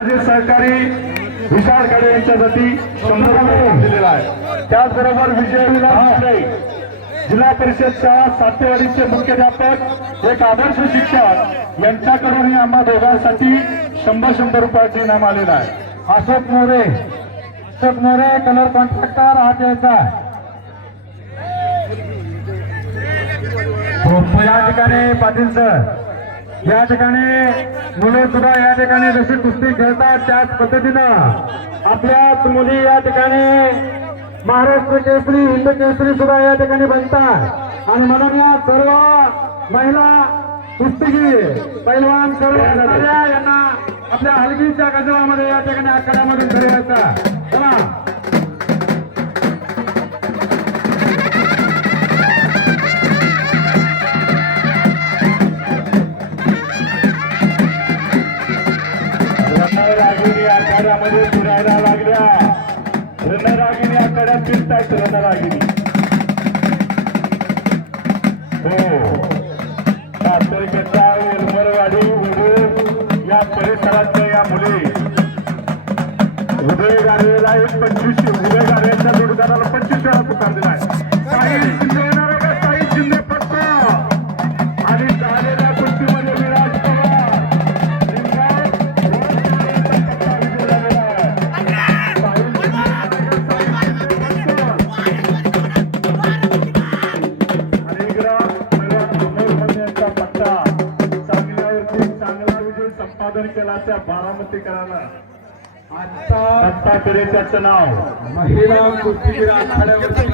सहकारी विशाल खाडे यांच्यासाठी शंभर रुपये दिलेला आहे. त्याचबरोबर विजय जिल्हा परिषदच्या सातेवाडीचे मुख्याध्यापक एक आदर्श शिक्षक यांच्याकडूनही आम्हा दोघांसाठी शंभर शंभर रुपयाचे इनाम आलेलं आहे. अशोक मोरे अशोक मोरे कलर कॉन्ट्रॅक्टर हा द्यायचा आहे. या ठिकाणी पाटील सर या ठिकाणी मुलं सुद्धा या ठिकाणी जशी कुस्ती खेळतात त्याच पद्धतीनं आपल्याच मुली या ठिकाणी महाराष्ट्र केसरी हिंद केसरी सुद्धा या ठिकाणी बनतात. आणि म्हणून या सर्व महिला कुस्तीगीर पैलवान सर्व यांना आपल्या हलगीच्या गजरामध्ये या ठिकाणी आखाड्यामधून घरी शहरामध्ये फिरायला लागल्या. रणरागिणी आखाड्यात फिरतायत रणरागिणी हो. तातडीकरता येरमरवाडी उदय या परिसरातल्या या मुली. उदय गाडवेला एक पंचवीस उदय गाडवेच्या जोडदाराला पंचवीस वेळा पुकार दिलाय. काही संपादन केला त्या बारामतीकरांना. आता दत्ता नाव. महिला कुस्तीगीर आखाड्यावरती